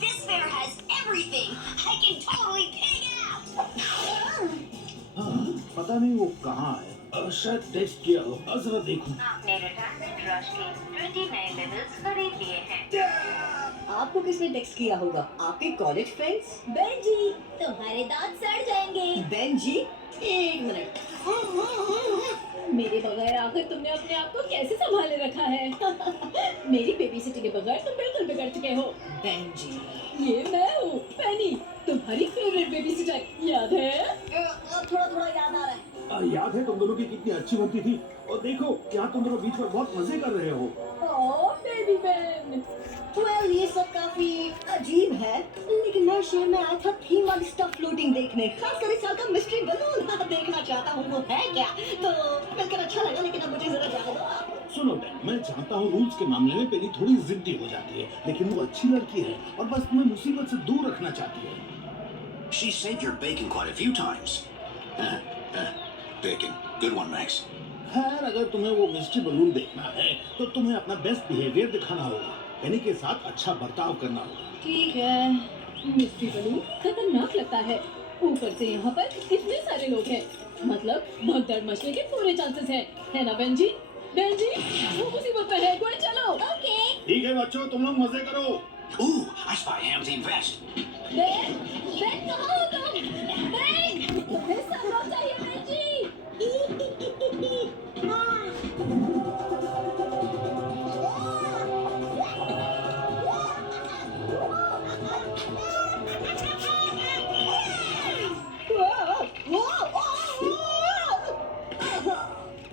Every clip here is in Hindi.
this fair has everything. I can totally pig out. हाँ, पता नहीं वो कहाँ है। शायद टेस्ट किया हो। जरा देखूं। आपने रिटायरमेंट रश के 20 नए लेवल्स खरीद लिए हैं। आपको किसने टेक्स्ट किया होगा? आपके कॉलेज फ्रेंड्स? बेंजी, तुम्हारे दांत सड़ जाएंगे। बेंजी, एक मिनट। मेरे बगैर आखिर तुमने अपने आप को कैसे संभाले रखा है? मेरी बेबी सिटी के बगैर तुम बिल्कुल बिगड़ चुके हो। बेंजी, ये मैं हूँ, पेनी, तुम्हारी फेवरेट बेबी सिटर, याद है? थोड़ा थोड़ा याद आ रहा है। याद है तुम दोनों की कितनी अच्छी बनती थी। और देखो यहाँ तुम दोनों बीच में बहुत मजे कर रहे हो। ओह बेबी बेन। वेल ये सब काफी अजीब है, लेकिन मैं शहर में आया था थीम वाली स्टफ फ्लोटिंग देखने, खासकर इस साल का मिस्ट्री बलून देखना चाहता हूँ, वो है क्या? तो मिलकर अच्छा लगा, लेकिन अब मुझे जरा जाने दो आप। सुनो बेन, मैं जानता हूँ रूल्स के मामले में पेनी थोड़ी जिद्दी हो जाती है, लेकिन वो अच्छी लड़की है और बस तुम्हें मुसीबत से दूर रखना चाहती है। She saved your bacon quite a few times. Bacon. Good one, Max. खैर अगर तुम्हें वो मिस्ट्री बलून देखना है तो तुम्हें अपना बेस्ट बिहेवियर दिखाना होगा, पेनी के साथ अच्छा बर्ताव करना होगा। ठीक है, मिस्ट्री बलून खतरनाक लगता है। ऊपर से यहाँ पर कितने सारे लोग हैं, मतलब भगदड़ मचने के पूरे चांसेस हैं, है ना बेंजी? बेंजी, वो मुसीबत में है, कोई चलो। ओके। ठीक है बच्चों, तुम लोग मजे करो। Ooh, I spy a Hamzine vest. Ben, Ben कहाँ हो तुम? बेन, तुम्हें सबक चाहिए बेंजी।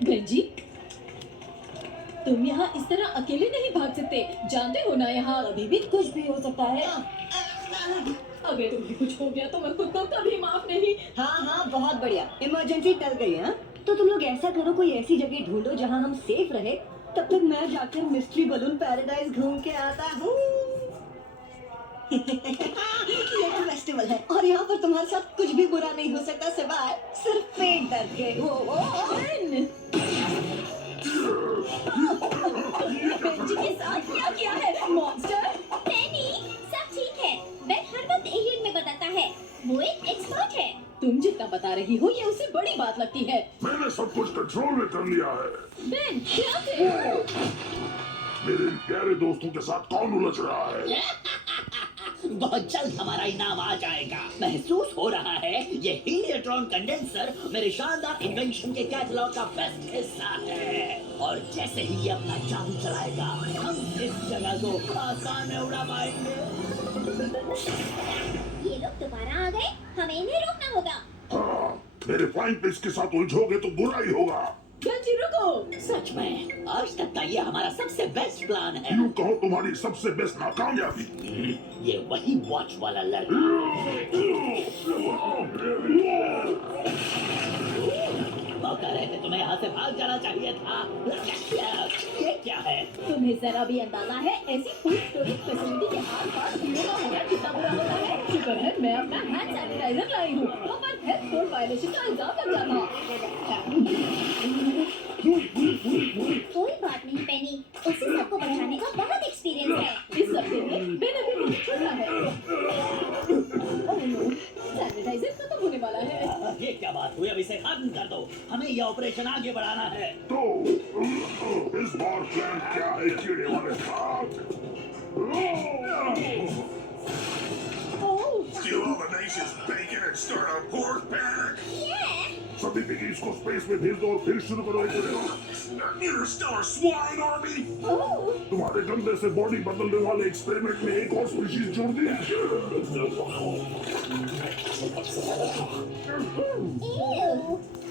बेंजी, तुम यहाँ इस तरह अकेले नहीं भाग सकते, जानते हो ना यहाँ अभी भी कुछ भी हो सकता है। अगर तुम्हें कुछ हो गया तो मैं खुद को कभी माफ नहीं। हाँ हाँ, बहुत बढ़िया, इमरजेंसी टल गई है। तो तुम लोग ऐसा करो, कोई ऐसी जगह ढूंढो जहाँ हम सेफ रहे, तब तक मैं जाकर मिस्ट्री बलून पैराडाइज घूम के आता हूँ। ये तो फेस्टिवल है और यहाँ पर तुम्हारे साथ कुछ भी बुरा नहीं हो सकता सिवाय सिर्फ पेट दर्द के। बेन, बेंजी के साथ क्या किया है मॉन्स्टर? पेनी, सब ठीक है। बेन हर वक्त एलियन में बताता है, वो एक एक्सपर्ट है। तुम जितना बता रही हो ये उससे बड़ी बात लगती है। मैंने सब कुछ कंट्रोल में कर लिया है। बेन, क्या थे? मेरे इन प्यारे दोस्तों के साथ कौन उलझ रहा है? बहुत जल्द हमारा इनाम आ जाएगा। महसूस हो रहा है ये हीलियोट्रॉन कंडेंसर मेरे शानदार इन्वेंशन के कैटलॉग का बेस्ट हिस्सा है, और जैसे ही ये अपना जादू चलाएगा हम इस जगह को आसान में उड़ा पाएंगे। ये लोग दोबारा आ गए, हमें इन्हें रोकना होगा। हाँ, मेरे फ्लाइंग पिग्स के साथ उलझोगे तो बुरा ही होगा। बेंजी रुको। सच में आज तक का ये हमारा सबसे बेस्ट प्लान है। यूं कहो तुम्हारी सबसे बेस्ट नाकामयाबी। ये वही वॉच वाला लड़का। मौका रहते तुम्हें यहाँ से भाग जाना चाहिए था। ये क्या है? तुम्हें जरा भी अंदाजा है ऐसी फूड स्टोरेज फैसिलिटी के आसपास भीड़ों का होना कितना बुरा होता है? शुक्र है मैं अपना हैंड सैनिटाइजर लाई हूँ, पर हेल्थ कोड वायलेशन का इल्जाम लग जाता। कोई बात नहीं पेनी, उसे सबको बचाने का बहुत एक्सपीरियंस है। इस सब के लिए मैंने भी मुझे छोड़ा है। ओह नो, सैनिटाइजर खत्म होने वाला है। ये क्या बात हुई? अब इसे खत्म कर दो, हमें ये ऑपरेशन आगे बढ़ाना है। तो इस बार प्लान क्या है कीड़े वाले साथ? Do you love a nation's bacon and start a pork panic? सभी पिगीज को स्पेस में भेज दो और फिर शुरू करो एक इंटरस्टेलर स्वाइन आर्मी। तुम्हारे गंदे से बॉडी बदलने वाले एक्सपेरिमेंट में एक और स्पीशीज जोड़ दी।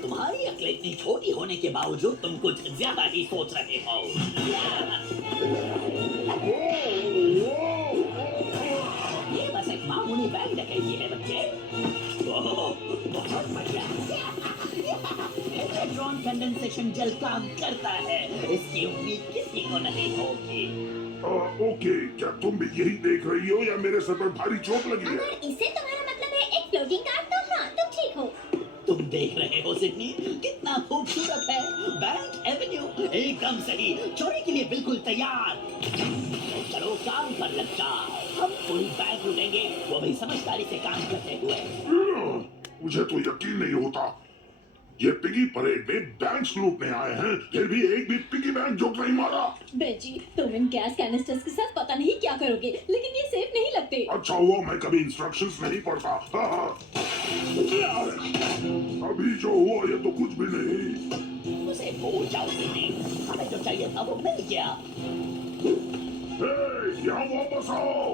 तुम्हारी अक्ल इतनी छोटी होने के बावजूद तुम कुछ ज्यादा ही सोच रहे हो। ये बस एक मामूली बैग डकैती है बच्चे। बहुत बढ़िया। इलेक्ट्रॉन कंडेंसेशन जेल काम करता है, इसकी उम्मीद किसी को नहीं होगी। ओके, क्या तुम भी यही देख रही हो या मेरे सर पर भारी चोट लगी है? अगर इससे तुम्हारा मतलब है एक फ्लोटिंग कार, तो हाँ तुम ठीक हो। तुम देख रहे हो सिडनी, कितना खूबसूरत है। बैंक एवेन्यू एकदम सही, चोरी के लिए बिल्कुल तैयार। चलो काम पर लग जाओ। हम पूरी बैंक लूटेंगे, वो भी समझदारी से काम करते हुए। मुझे तो यकीन नहीं होता, ये पिगी परेड में बैंक लूटने आए हैं, फिर भी एक भी पिगी बैंक जोक नहीं मारा। बेंजी, तुम इन गैस कैनिस्टर्स के साथ पता नहीं क्या करोगे, लेकिन ये सेफ नहीं लगते। अच्छा हुआ मैं कभी इंस्ट्रक्शंस नहीं पढ़ता। अभी जो हुआ ये तो कुछ भी नहीं। उसे भूल जाओ सिटी, हमें जो चाहिए था वो मिल गया। हे, यहाँ वापस आओ।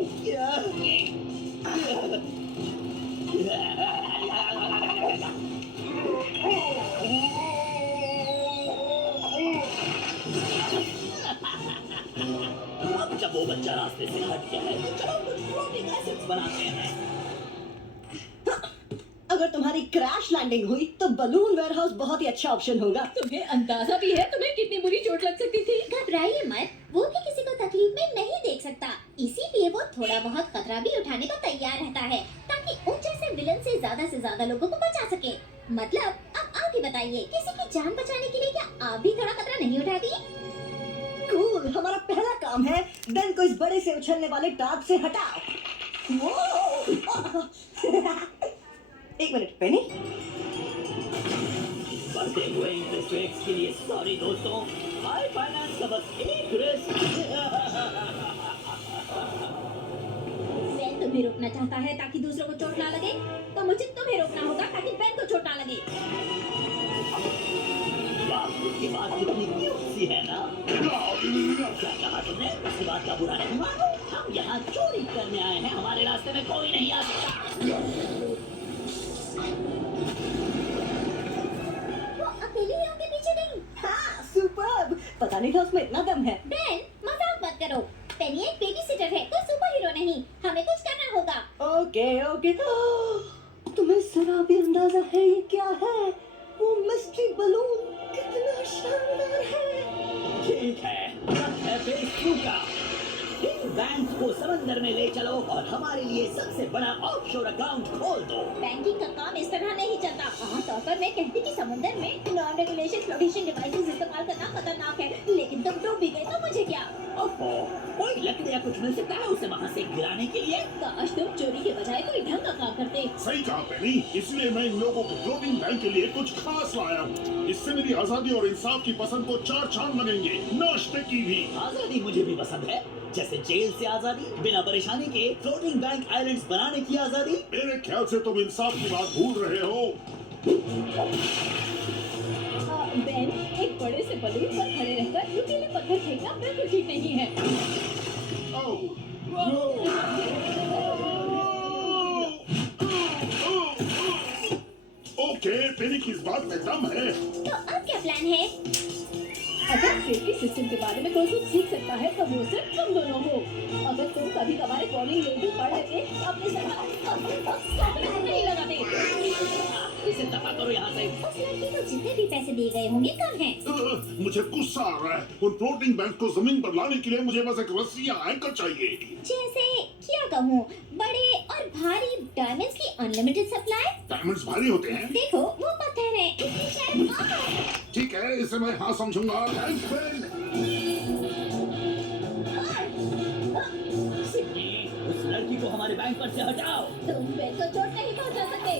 अब जब वो बच्चा रास्ते से हट गया है तो चलो कुछ फ्लोटिंग एसेट्स बनाते हैं। अगर तुम्हारी क्रैश लैंडिंग हुई तो बलून वेयरहाउस बहुत ही अच्छा ऑप्शन होगा। तुम्हें अंदाजा भी है तुम्हें कितनी बुरी चोट लग सकती थी। घबराइए मत, वो भी किसी को तकलीफ में नहीं देख सकता, इसीलिए वो थोड़ा बहुत खतरा भी उठाने को तैयार रहता है, ताकि उन जैसे विलन से ज्यादा लोगों को बचा सके। मतलब अब आप ही बताइए, किसी की जान बचाने के लिए क्या आप भी थोड़ा खतरा नहीं उठाती? कूल, हमारा पहला काम है बेन को इस बड़े से उछलने वाले टार्प से हटाओ। वो! एक मिनट पेनी, बढ़ते हुए इंटरेस्ट रेट्स के लिए सॉरी दोस्तों, हाई फाइनेंस का बस एक रिस्क। बेन तुम्हें रोकना चाहता है ताकि दूसरों को चोट ना लगे, तो मुझे तुम्हें रोकना होगा ताकि बेन को चोट ना लगे। वाह, उसकी बात कितनी क्यूट सी है ना। क्या कहा तुमने? उसकी बात का बुरा नहीं मानो, हम यहाँ चोरी करने आए हैं, हमारे रास्ते में कोई नहीं आ सकता। वो अकेली ही उनके पीछे नहीं। हाँ सुपर्ब, पता नहीं था उसमें इतना दम है। बेन, मजाक मत करो, पेनी एक बेबी सिटर है, कोई सुपर हीरो नहीं, हमें कुछ करना होगा। ओके ओके, तुम्हें जरा भी अंदाजा है ये क्या है? वो मिस्ट्री बलून कितना शानदार है। ठीक है फेसबुक का इन बैंक को समंदर में ले चलो और हमारे लिए सबसे बड़ा ऑफशोर अकाउंट खोल दो। बैंकिंग का काम इस तरह नहीं चलता। आमतौर पर मैं कहती कि समुद्र में नॉन रेगुलेशन फ्लोटेशन डिवाइसेस इस्तेमाल करना खतरनाक है, लेकिन तुम डूब भी गए तो मुझे क्या? ओहो, कोई लकड़ी या कुछ मिल सकता है उसे वहाँ से गिराने के लिए? काश तुम चोरी के बजाय कोई ढंग का काम करते। सही कहा पेनी, इसलिए मैं इन लोगों को फ्लोटिंग बैंक के लिए कुछ खास लाया हूँ। इससे मेरी आजादी और इंसाफ की पसंद को चार चांद लगेंगे, नाश्ते की भी। आजादी मुझे भी पसंद है, जैसे जेल से आजादी, बिना परेशानी के फ्लोटिंग बैंक आइलैंड्स बनाने की आजादी। मेरे ख्याल से तुम इंसाफ की बात भूल रहे हो। बेन, एक बड़े से बलून पर खड़े रहकर नुकीले पत्थर फेंकना बिल्कुल ठीक नहीं है। ओके, पेनी की इस बात में दम है। तो अब क्या प्लान है? अगर सेफ्टी सिस्टम के बारे में कोई कुछ सीख सकता है तो वो सिर्फ तुम दोनों हो। अगर तुम कभी कभार वार्निंग लेबल पढ़ लेते अपने सर नहीं लगाते। इसे दफा करो यहाँ से। उस लड़की को जितने भी पैसे दिए गए होंगे कम हैं। मुझे गुस्सा आ रहा है। उन फ्लोटिंग बैंक को जमीन पर लाने के लिए मुझे बस एक रस्सी या एंकर चाहिए। जैसे क्या कहूँ, बड़े और भारी डायमंड्स की अनलिमिटेड सप्लाई। डायमंड्स भारी होते हैं। देखो वो पत्थर है, इसमें शायद ठीक है, इसे मैं हाँ समझूंगा। Thanks friend. सिडनी, उस लड़की को हमारे बैंक पर से हटाओ। तुम बेन को चोट नहीं पहुंचा सकते।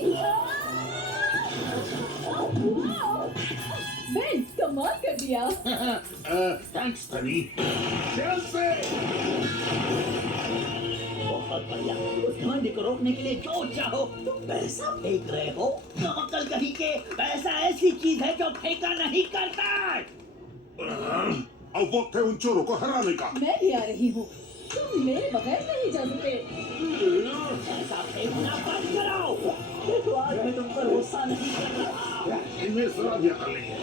बेन, कमाल कर दिया। थैंक्स पेनी। कैसे? बहुत बढ़िया, उस घमंडी को रोकने के लिए जो चाहो। तुम पैसा फेंक रहे हो, नमक्कल कहीं के। पैसा ऐसी चीज है जो फेंका नहीं करता। अब वक्त है उन चोरों को हराने का। मैं भी आ रही हूँ, तुम मेरे बगैर नहीं जा सकते। पैसा फेंकना बंद कराओ। देखो आज मैं तुम पर गुस्सा नहीं कर रहा। इनमें जरा भी अकल नहीं है।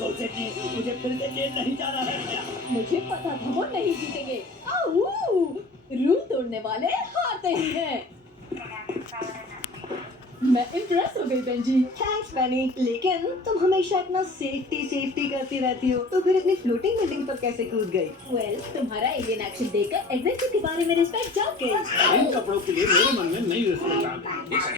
मुझे फिर से जेल नहीं जाना है। मुझे पता था वो नहीं जीतेंगे। रूल तोड़ने वाले हारते ही हैं। मैं इम्प्रेस हो गई बेंजी। थैंक्स बेनी, लेकिन तुम हमेशा इतना सेफ्टी करती रहती हो, तो फिर इतनी फ्लोटिंग बिल्डिंग पर कैसे कूद गई? वेल, तुम्हारा एलियन एक्शन देखकर एडवेंचर के बारे में रिस्पेक्ट जाग गई। इन कपड़ों के लिए मेरे मन में नई रिस्पेक्ट आ गई।